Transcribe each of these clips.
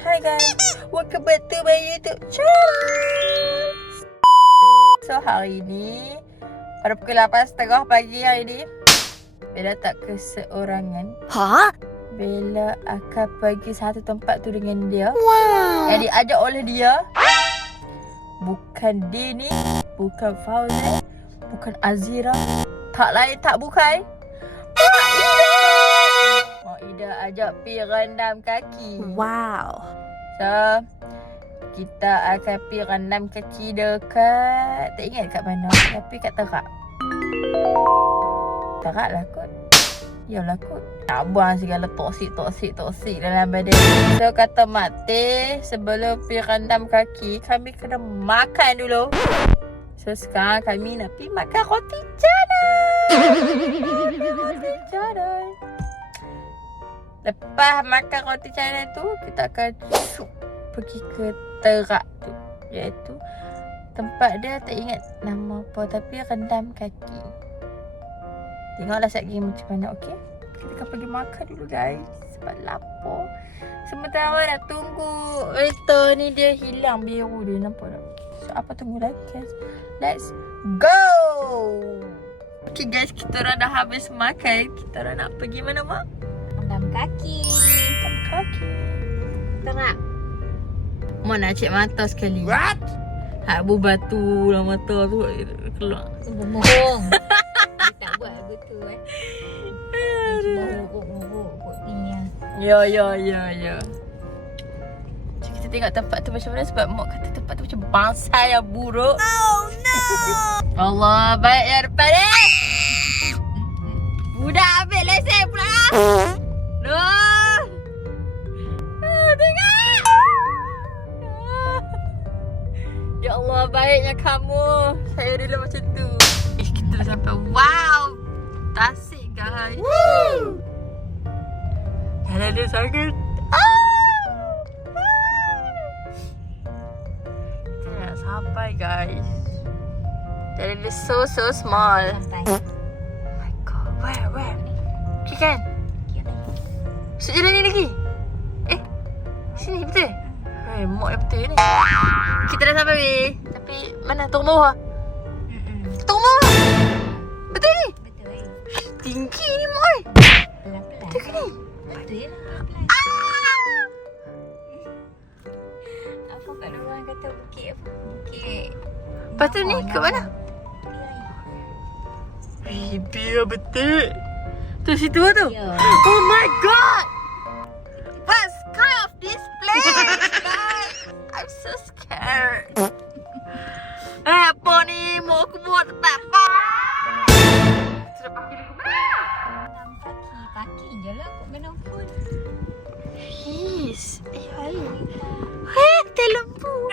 Hi guys, welcome back to my YouTube channel. So hari ni pada pukul 8.30 pagi hari ni, Bella tak keseorangan. Bella akan pergi satu tempat tu dengan dia. Yang diajak oleh dia. Bukan Dini, bukan Fauzan, bukan Azira, tak lain tak bukan Mak Ida ajak pergi rendam kaki. Wow. So kita akan pergi rendam kaki dekat, tak ingat kat mana, tapi kat Terak. Terak lah kot. Yalah kot. Tak buang segala toksik dalam badan. So kata Mak Teh, sebelum pergi rendam kaki, kami kena makan dulu. So sekarang kami nak pergi makan roti canai. Roti canai. Lepas makan roti canai tu, kita akan pergi ke Terak tu, iaitu tempat dia tak ingat nama apa, tapi rendam kaki. Tengoklah sekejap lagi macam mana, okey? Kita akan pergi makan dulu guys, sebab lapar. Sementara nak tunggu kereta ni dia hilang biru dia, nampak tak? So apa tunggu lagi guys? Let's go! Okay guys, kita orang dah habis makan. Kita orang nak pergi mana Mak? Rendam kaki. Rendam kaki. Terak. Mak nak cek mata sekali. What? Hak batu lah mata tu keluar. Bohong. Dia tak buat lagu tu Dia cuma huruk ni. Ya. Cik, kita tengok tempat tu macam mana, sebab Mak kata tempat tu macam bangsa yang buruk. Oh no. Allah, baik ya depan ni. Budak ambil lesen pula. Noh. Tengok. Ya Allah, baiknya kamu. Saya dulu macam tu. Kita dah sampai. Wow. Tasik guys. Woo. Jalan dia sangat. Kita dah sampai guys. Jalan dia so small. Sampai. Oh my god. Where? Okay kan? Masuk jalan ni lagi? Sini betul? Mak yang betul ni. Kita dah sampai weh. Tapi mana? Tunggu bawah. Tunggu bawah. Betul ni? Betul. Tinggi ni mak oi. Pelan-pelan. Betul ke ni? Betul ya. Pelan-pelan. Apa kat orang kata bukit apa? Bukit. Lepas tu ni ke mana? Biar betul. Tu situ tu. Ya. Oh my god. What's kind of this place? Guys, I'm so scared. Apa ni? Mau aku buat tempat apa? Sudah pakai dulu mana? Rendam kaki. Kaki je lah kot kena pun. Please. Hai. Terlembu. Oh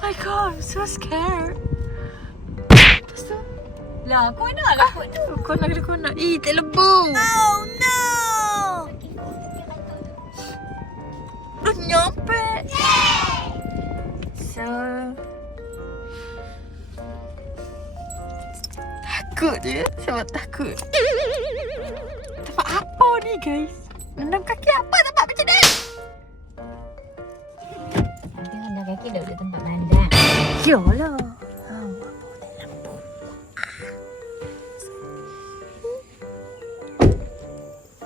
my god, I'm so scared. Lepas tu? Lah, kau mana lah kot tu? Kau nak. Terlembu. Oh no. Dah nyampe. So takut je. Sebab takut. Tempat apa ni guys? Rendam kaki apa tempat macam ni? Nanti rendam kaki dah ada tempat mandang. Yalah.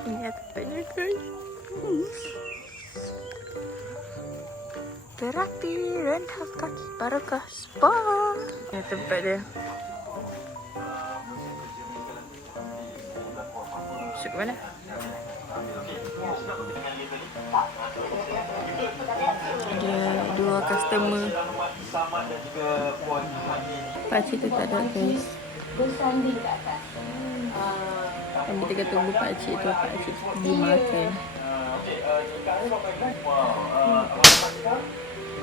Ingat tempatnya guys. Terapi rendam kaki Barakah Spa. Ini tempat dia. Masuk ke mana? Ada dua customer. Pakcik tu tak ada guys. Kami tengah tunggu pakcik tu. Pakcik pergi makan.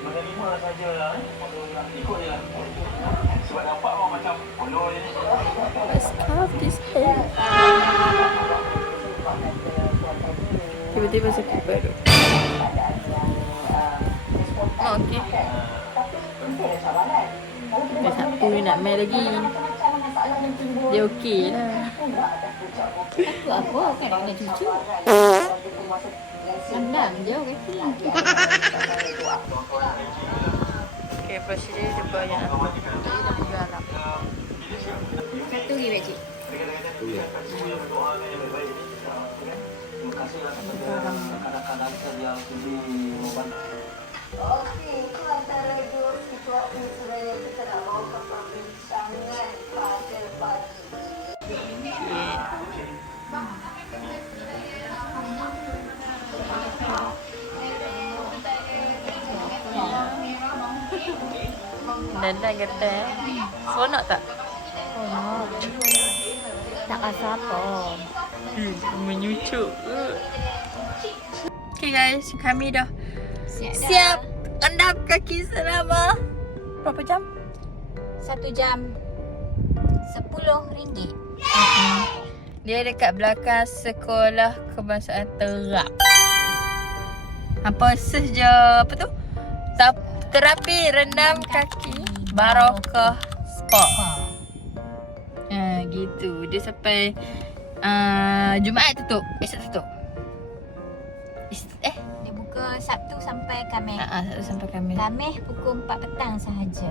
Menerima sajalah ikut je lah. Sebab nampak orang macam follow je. Let's carve this hair. Tiba-tiba sakit perut. Oh, okey. Dah satu nak main lagi. Dia okey lah. Aku apa? Kan nak cucu. Rendam je kaki. Okay, prosedur dia banyak. Dia dah bergalak. Satu ni pakcik. Terima kasihlah kadang-kadang yang sendiri membantu. Okey, itu antara dua situasi sebenarnya kita nak bawa ke perbincangan pada pagi ini. Dan kata, seronok tak? Oh, tak rasa apa. Menyucuk. Okay guys, kami dah Siap dah. siap endap kaki selama berapa jam? 1 jam RM10. Dia dekat belakang sekolah kebangsaan Terap. Apa je apa tu? Terapi rendam kaki Barokah Spa. Gitu. Dia sampai Jumaat tutup. Esok tutup. Dia buka Sabtu sampai Khamis. Satu sampai Khamis. Khamis pukul 4 petang sahaja.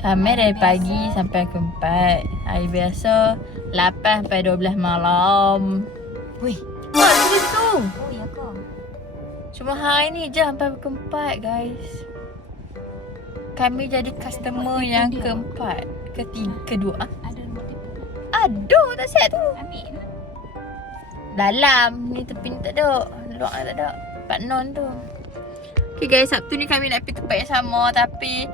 Khamis dari Biasa. pagi sampai ke 4. Hari biasa 8 sampai 12 malam. Wih. Begitu. Oh ya ke? Cuma hari ni je sampai pukul 4 guys. Kami jadi customer yang keempat. Kedua. Ada nombor telefon. Aduh, tak siap tu. Ambil. Dalam ni tepi ni tak ada. Luar tak ada. Part non tu. Okay guys, Sabtu ni kami nak pergi tempat yang sama tapi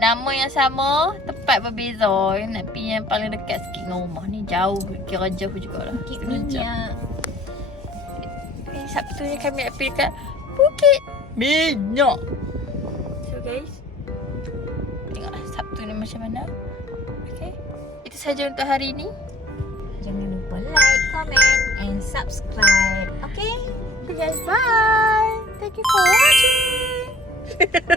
nama yang sama, tempat berbeza. Nak pergi yang paling dekat sikit dengan rumah ni. Jauh, kira jauh jugalah. Bukit Setengah jam. Minyak. Sabtu ni kami nak pergi dekat Bukit Minyak. So guys, tengoklah Sabtu ni macam mana. Okay, itu saja untuk hari ni. Jangan lupa like, comment and subscribe. Okay? Okay guys, bye. Thank you for watching.